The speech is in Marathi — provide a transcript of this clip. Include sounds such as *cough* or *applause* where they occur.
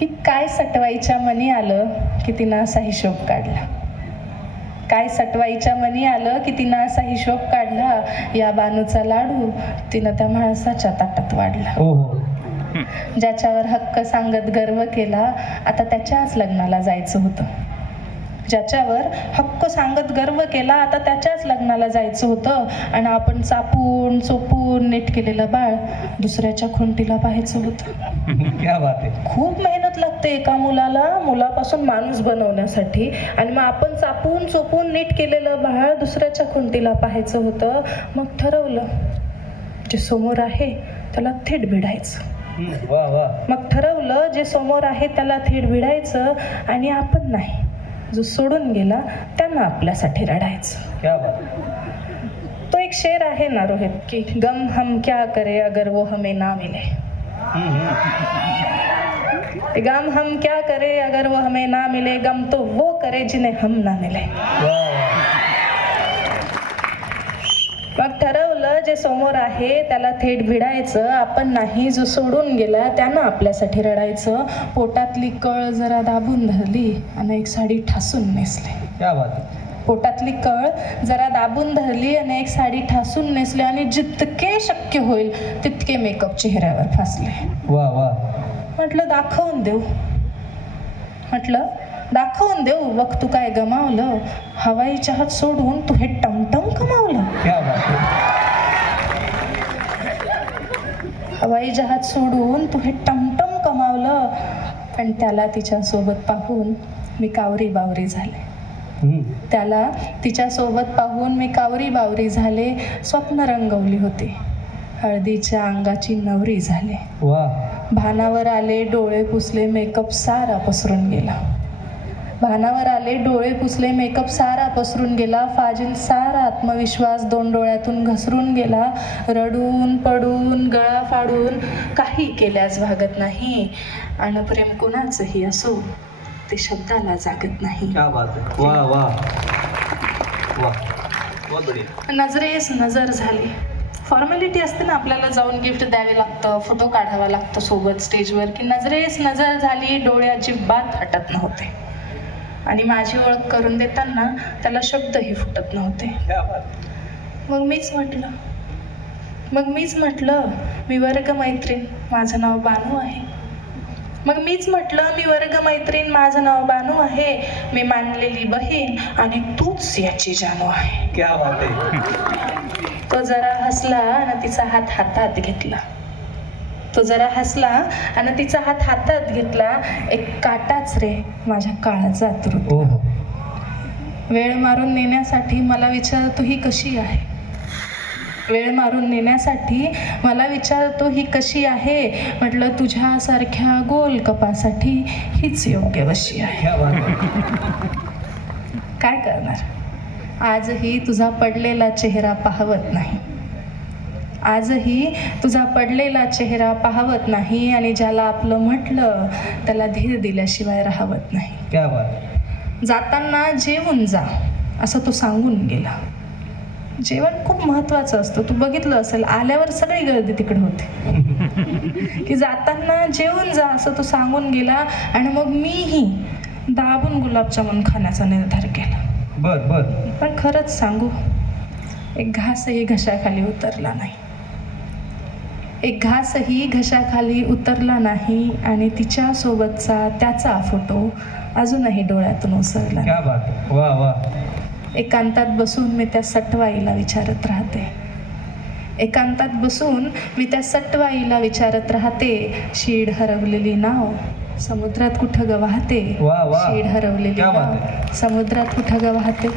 की काय सटवाईच्या मनी आलं की तिनं असा हिशोब काढला? काय सटवाईच्या मनी आलं की तिनं असा हिशोब काढला या बानूचा लाडू तिनं त्या माणसाच्या ताटात वाढला. ज्याच्यावर हक्क सांगत गर्व केला आता त्याच्याच लग्नाला जायचं होतं. ज्याच्यावर हक्क सांगत गर्व केला आता त्याच्याच लग्नाला जायचं होतं. आणि आपण चापून चोपून नीट केलेलं बाळ दुसऱ्याच्या खुंटीला पाहायचं होतं. *laughs* खूप मेहनत लागते एका मुलाला मुलापासून माणूस बनवण्यासाठी. आणि मग आपण चापून चोपून नीट केलेलं बाळ दुसऱ्याच्या खुंटीला पाहायचं होतं. मग ठरवलं जे समोर आहे त्याला थेट भिडायचं. मग ठरवलं जे समोर आहे त्याला थेट भिडायचं आणि आपण नाही. जो सोडून गेला त्यांना आपल्यासाठी रडायचं. तो एक शेर आहे ना रोहित की गम हम क्या करे अगर वो हमें ना मिले. हम्म, गम हम क्या करे अगर वो हमें ना मिले गम तो वो करे जिन्हें हम ना मिले। मग ठरवलं जे समोर आहे त्याला थेट भिडायचं आपण नाही जो सोडून गेला त्यानं आपल्यासाठी रडायचं. पोटातली कळ जरा दाबून धरली आणि एक साडी ठासून नेसली. पोटातली कळ जरा दाबून धरली आणि एक साडी ठासून नेसली आणि जितके शक्य होईल तितके मेकअप चेहऱ्यावर फासले. वा वा. म्हटलं दाखवून देऊ. म्हटलं दाखवून देऊ. बघ तू काय गमावलं. हवाई जहाज सोडून तू हे टमटम कमावलं. क्या बात आहे हवाई जहाज सोडून तू हे टमटम कमावलं. पण त्याला तिच्यासोबत पाहून मी कावरी बावरी झाले. त्याला तिच्यासोबत पाहून मी कावरी बावरी झाले स्वप्न रंगवली होती. हळदीच्या अंगाची नवरी झाले. भानावर आले डोळे पुसले मेकअप सारा पसरून गेला. भानावर आले डोळे पुसले मेकअप सारा पसरून गेला. फाजील सारा आत्मविश्वास दोन डोळ्यातून घसरून गेला. रडून पडून गळा फाडून काही केल्यास भागत नाही. आणि प्रेम कुणाचंही असो. ते शब्दाला जागत नाही. क्या बात बहुत बढिया. नजरेस नजर झाली. फॉर्मॅलिटी असते ना आपल्याला जाऊन गिफ्ट द्यावे लागतं फोटो काढावा लागतो सोबत स्टेजवर की नजरेस नजर झाली डोळे अजिबात हटत नव्हते. आणि माझी ओळख करून देताना त्याला शब्दही फुटत नव्हते. क्या बात मग मीच म्हटलं मग मीच म्हटलं मी वर्ग मैत्रीण माझं नाव बानू आहे. मग मीच म्हटलं मी वर्ग मैत्रीण माझं नाव बानू आहे. मी मानलेली बहीण आणि तूच याची जानू आहे. क्या बात आहे. तो जरा हसला आणि तिचा हात हातात घेतला. तो जरा हसला आणि तिचा हात हातात घेतला. एक काटाच रे माझ्या काळाचा वेळ मारून नेण्यासाठी मला विचारतो ही कशी आहे? वेळ मारून नेण्यासाठी मला विचारतो ही कशी आहे? म्हटलं तुझ्यासारख्या गोल कपासाठी हीच योग्य वशी आहे. क्या करणार? आजही तुझा पडलेला चेहरा पाहवत नाही. आजही तुझा पडलेला चेहरा पाहवत नाही आणि ज्याला आपलं म्हटलं त्याला धीर दिल्याशिवाय राहवत नाही. जाताना जेवून जा असं तो सांगून गेला. जेवण खूप महत्त्वाचं असतं. तू बघितलं असेल आल्यावर सगळी गर्दी तिकडे होते. *laughs* की जाताना जेवून जा असं तो सांगून गेला आणि मग मीही दाबून गुलाबजामुन खाण्याचा निर्धार केला. बर बर. पण खरंच सांगू एक घासही घशाखाली उतरला नाही. एक घासही घशाखाली उतरला नाही आणि तिच्यासोबतचा त्याचा फोटो अजूनही डोळ्यातून आहे वा वा. एकांतात बसून मी त्या सटवाईला विचारत राहते. एकांतात बसून मी त्या सटवाईला विचारत राहते शीड हरवलेली नाव समुद्रात कुठं ग वाहते वा, वा. शीड हरवलेली नाव समुद्रात कुठं ग वाहते